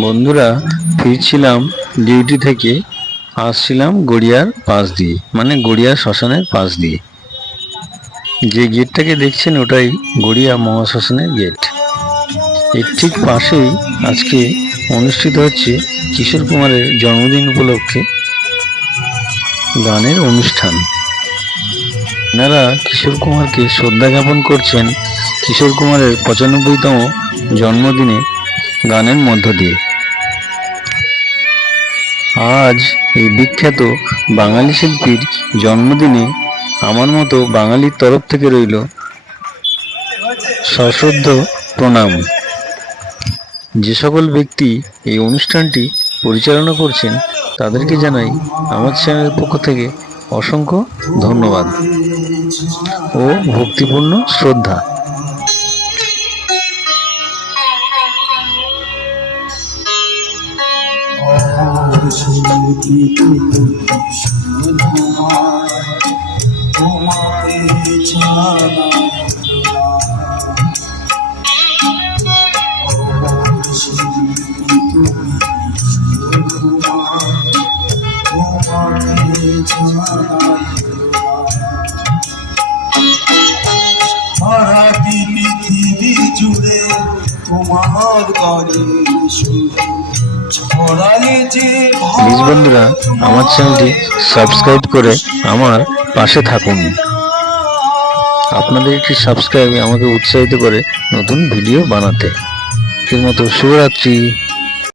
বন্ধুরা, ফিরছিলাম ডিউটি থেকে, আসছিলাম গড়িয়ার পাশ দিয়ে মানে গড়িয়া শ্মশানের পাশ দিয়ে। যে গেটটাকে দেখছেন, ওটাই গড়িয়া মহাশ্মশানের গেট। এর ঠিক পাশেই আজকে অনুষ্ঠিত হচ্ছে কিশোর কুমারের জন্মদিন উপলক্ষে গানের অনুষ্ঠান। এনারা কিশোর কুমারকে শ্রদ্ধা জ্ঞাপন করছেন কিশোর কুমারের পঁচানব্বইতম জন্মদিনে। গানের মধ্য দিয়ে। আজ এই বিখ্যাত বাঙালি শিল্পীর জন্মদিনে আমার মতো বাঙালির তরফ থেকে রইল সশ্রদ্ধ প্রণাম। যে সকল ব্যক্তি এই অনুষ্ঠানটি পরিচালনা করছেন, তাদেরকে জানাই আমার চ্যানেলের পক্ষ থেকে অসংখ্য ধন্যবাদ ও ভক্তিপূর্ণ শ্রদ্ধা। তোমাকে ছাড়া আর শিল্পী তুমি শোভায়, তোমাকে ছাড়া সারা পৃথিবী জুড়ে তোমার ছড়ালে যে প্লিজ বন্ধুরা, আমার চ্যানেলটি সাবস্ক্রাইব করে আমার পাশে থাকুন। আপনাদের একটি সাবস্ক্রাইব আমাকে উৎসাহিত করে নতুন ভিডিও বানাতে। এর মতো শুভরাত্রি।